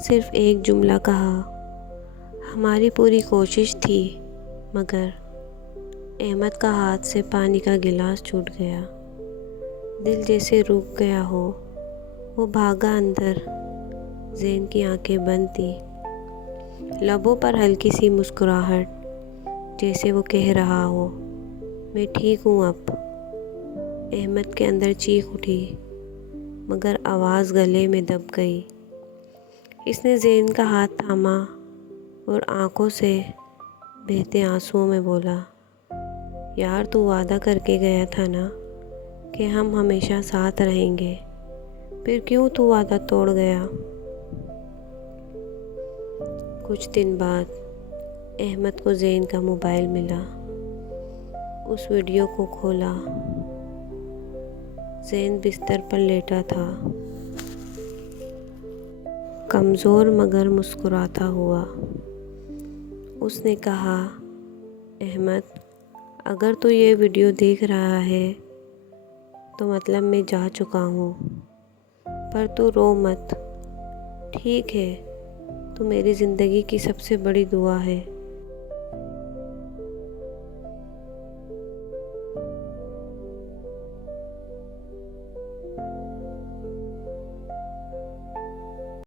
صرف ایک جملہ کہا، ہماری پوری کوشش تھی، مگر احمد کا ہاتھ سے پانی کا گلاس چھوٹ گیا۔ دل جیسے رک گیا ہو، وہ بھاگا اندر۔ زین کی آنکھیں بند تھیں، لبوں پر ہلکی سی مسکراہٹ، جیسے وہ کہہ رہا ہو، میں ٹھیک ہوں اب۔ احمد کے اندر چیخ اٹھی، مگر آواز گلے میں دب گئی۔ اس نے زین کا ہاتھ تھاما اور آنکھوں سے بہتے آنسوؤں میں بولا، یار تو وعدہ کر کے گیا تھا نا کہ ہم ہمیشہ ساتھ رہیں گے، پھر کیوں تو وعدہ توڑ گیا؟ کچھ دن بعد احمد کو زین کا موبائل ملا۔ اس ویڈیو کو کھولا، زین بستر پر لیٹا تھا، کمزور مگر مسکراتا ہوا۔ اس نے کہا، احمد، اگر تو یہ ویڈیو دیکھ رہا ہے تو مطلب میں جا چکا ہوں، پر تو رو مت، ٹھیک ہے؟ تو میری زندگی کی سب سے بڑی دعا ہے۔